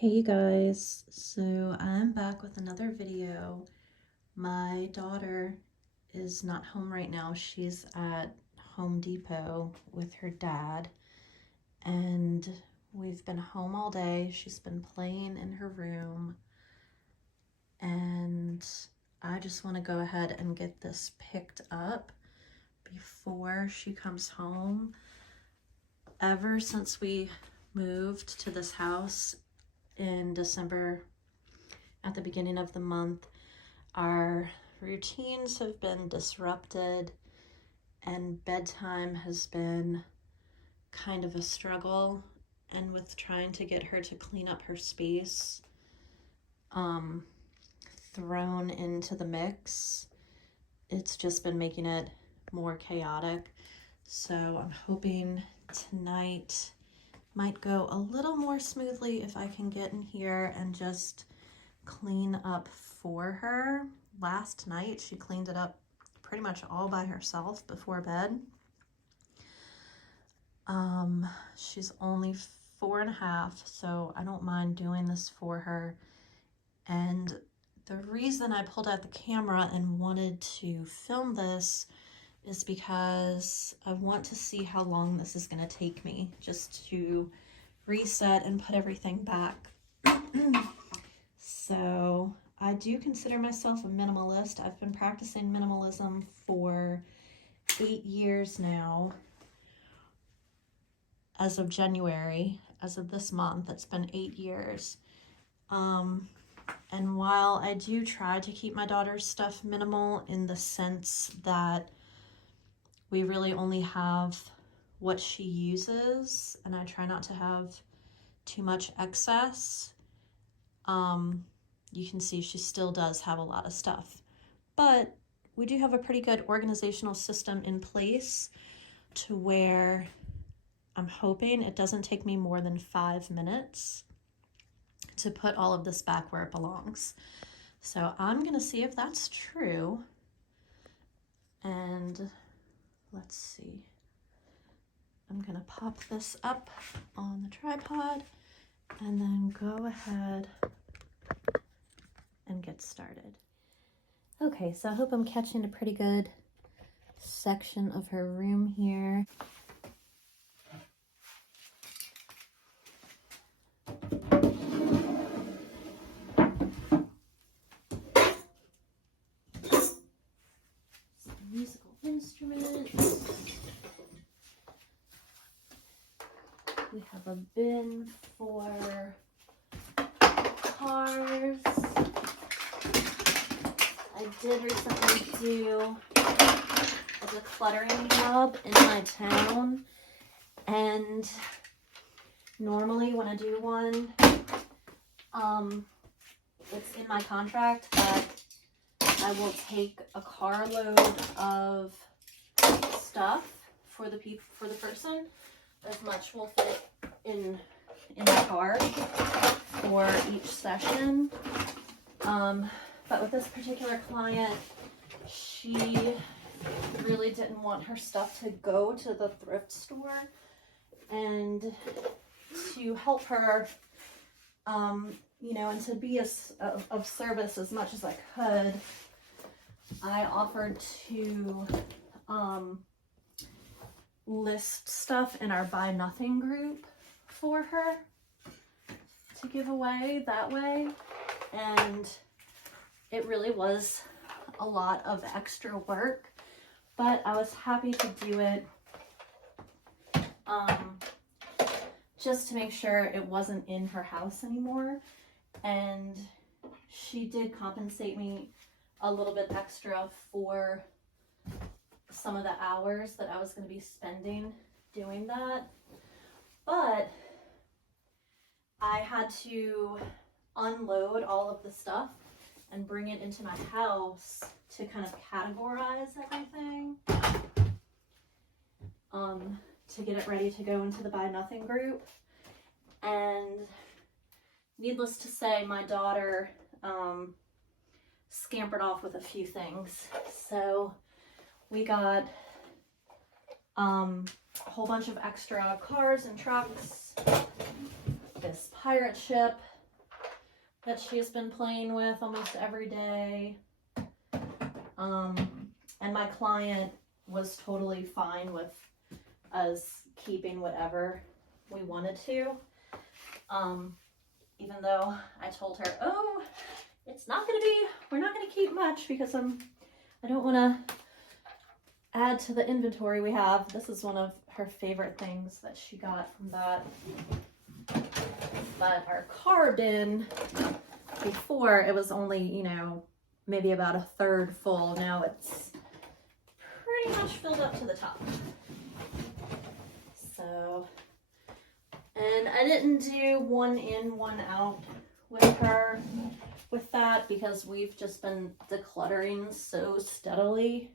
Hey guys, so I'm back with another video. My daughter is not home right now. She's at Home Depot with her dad, and we've been home all day. She's been playing in her room, and I just want to go ahead and get this picked up before she comes home. Ever since we moved to this house in December, at the beginning of the month, our routines have been disrupted and bedtime has been kind of a struggle. And with trying to get her to clean up her space thrown into the mix, it's just been making it more chaotic. So I'm hoping tonight might go a little more smoothly if I can get in here and just clean up for her. Last night she cleaned it up pretty much all by herself before bed. She's only 4.5, so I don't mind doing this for her. And the reason I pulled out the camera and wanted to film this is because I want to see how long this is going to take me just to reset and put everything back. So I do consider myself a minimalist. I've been practicing minimalism for 8 years now. As of January, as of this month, it's been 8 years. And while I do try to keep my daughter's stuff minimal in the sense that we really only have what she uses, and I try not to have too much excess, you can see she still does have a lot of stuff. But we do have a pretty good organizational system in place to where I'm hoping it doesn't take me more than 5 minutes to put all of this back where it belongs. So I'm gonna see if that's true. And let's see. I'm gonna pop this up on the tripod and then go ahead and get started. Okay, so I hope I'm catching a pretty good section of her room here. Some musical instruments. We have a bin for cars. I did recently do a decluttering job in my town, and normally when I do one, it's in my contract that I will take a carload of stuff for the person. As much will fit in the car for each session. But with this particular client, she really didn't want her stuff to go to the thrift store, and to help her, and to be of service as much as I could, I offered to list stuff in our Buy Nothing group for her to give away that way. And it really was a lot of extra work, but I was happy to do it just to make sure it wasn't in her house anymore. And she did compensate me a little bit extra for some of the hours that I was going to be spending doing that. But I had to unload all of the stuff and bring it into my house to kind of categorize everything, to get it ready to go into the Buy Nothing group. And needless to say, my daughter scampered off with a few things. So we got a whole bunch of extra cars and trucks, this pirate ship, that she's been playing with almost every day. And my client was totally fine with us keeping whatever we wanted to. Even though I told her, oh, we're not gonna keep much because I don't wanna add to the inventory we have. This is one of her favorite things that she got from that. But our car bin, before it was only, you know, maybe about a third full. Now it's pretty much filled up to the top. So, and I didn't do one in, one out with her with that because we've just been decluttering so steadily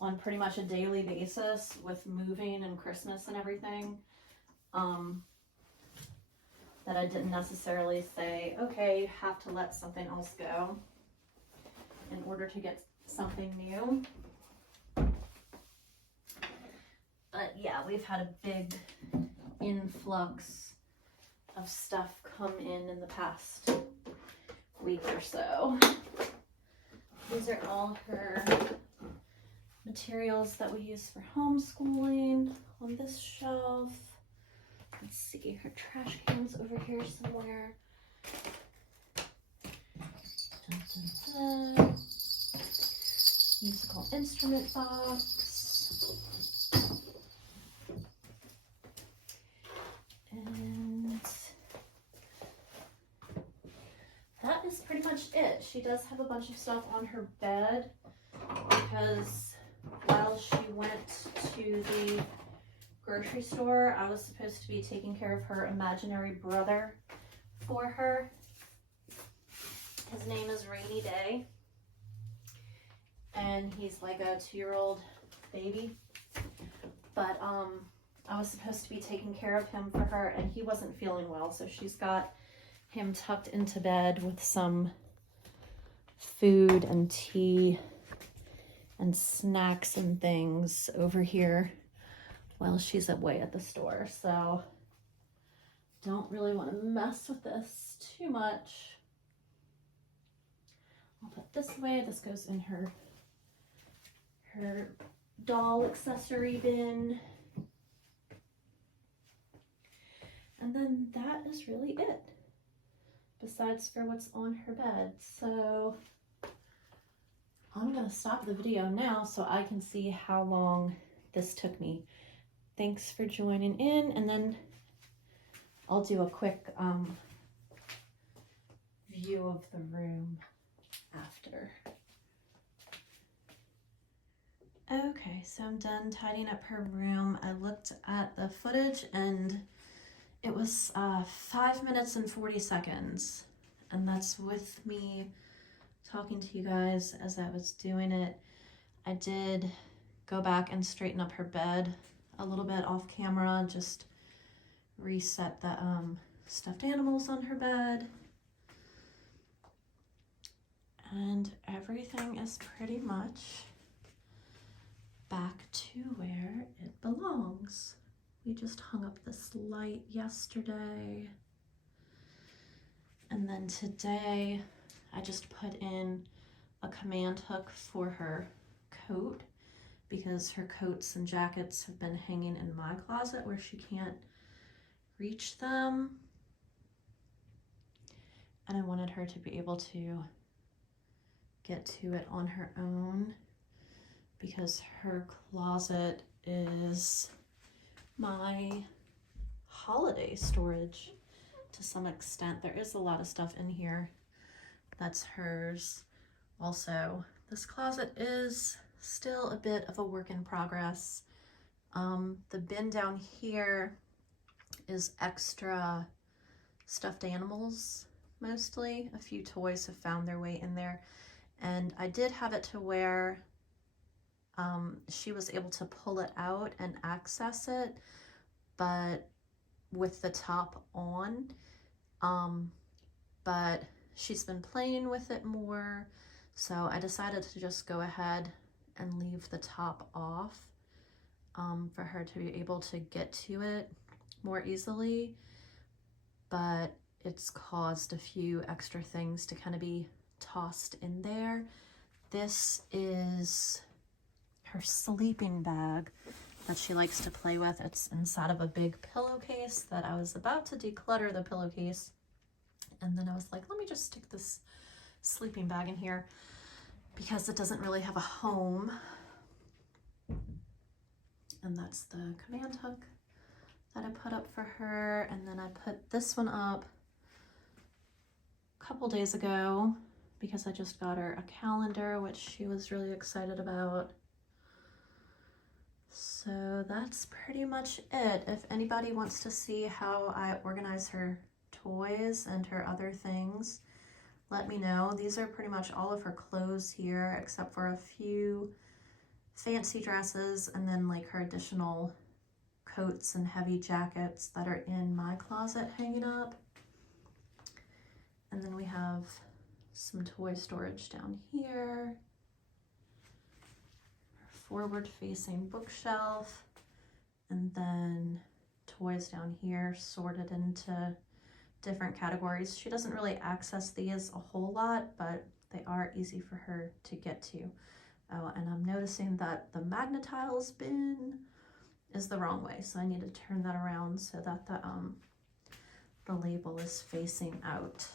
on pretty much a daily basis with moving and Christmas and everything, that I didn't necessarily say, okay, you have to let something else go in order to get something new. But yeah, we've had a big influx of stuff come in the past week or so. These are all her materials that we use for homeschooling on this shelf. Let's see, her trash can's over here somewhere. Dun, dun, dun. Musical instrument box. And that is pretty much it. She does have a bunch of stuff on her bed because while she went to the grocery store, I was supposed to be taking care of her imaginary brother for her. His name is Rainy Day, and he's like a 2-year-old baby. But I was supposed to be taking care of him for her, and he wasn't feeling well, so she's got him tucked into bed with some food and tea and snacks and things over here while she's away at the store. So don't really want to mess with this too much. I'll put this away. This goes in her doll accessory bin. And then that is really it, besides for what's on her bed. So I'm gonna stop the video now so I can see how long this took me. Thanks for joining in, and then I'll do a quick view of the room after. Okay, so I'm done tidying up her room. I looked at the footage and it was 5 minutes and 40 seconds. And that's with me talking to you guys as I was doing it. I did go back and straighten up her bed a little bit off camera, just reset the stuffed animals on her bed. And everything is pretty much back to where it belongs. We just hung up this light yesterday. And then today, I just put in a command hook for her coat because her coats and jackets have been hanging in my closet where she can't reach them. And I wanted her to be able to get to it on her own because her closet is my holiday storage to some extent. There is a lot of stuff in here that's hers. Also, this closet is still a bit of a work in progress. The bin down here is extra stuffed animals, mostly. A few toys have found their way in there. And I did have it to where she was able to pull it out and access it, but with the top on. But she's been playing with it more, so I decided to just go ahead and leave the top off for her to be able to get to it more easily. But it's caused a few extra things to kind of be tossed in there. This is her sleeping bag that she likes to play with. It's inside of a big pillowcase that I was about to declutter the pillowcase. And then I was like, let me just stick this sleeping bag in here because it doesn't really have a home. And that's the command hook that I put up for her. And then I put this one up a couple days ago because I just got her a calendar, which she was really excited about. So that's pretty much it. If anybody wants to see how I organize her toys and her other things, let me know. These are pretty much all of her clothes here, except for a few fancy dresses and then like her additional coats and heavy jackets that are in my closet hanging up. And then we have some toy storage down here, forward facing bookshelf, and then toys down here sorted into different categories. She doesn't really access these a whole lot, but they are easy for her to get to. Oh, and I'm noticing that the Magnetiles bin is the wrong way, so I need to turn that around so that the label is facing out.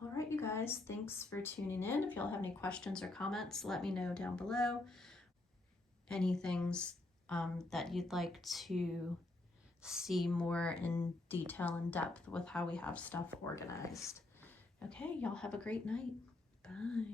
All right, you guys, thanks for tuning in. If y'all have any questions or comments, let me know down below. Any things that you'd like to see more in detail and depth with how we have stuff organized. Okay, y'all have a great night. Bye.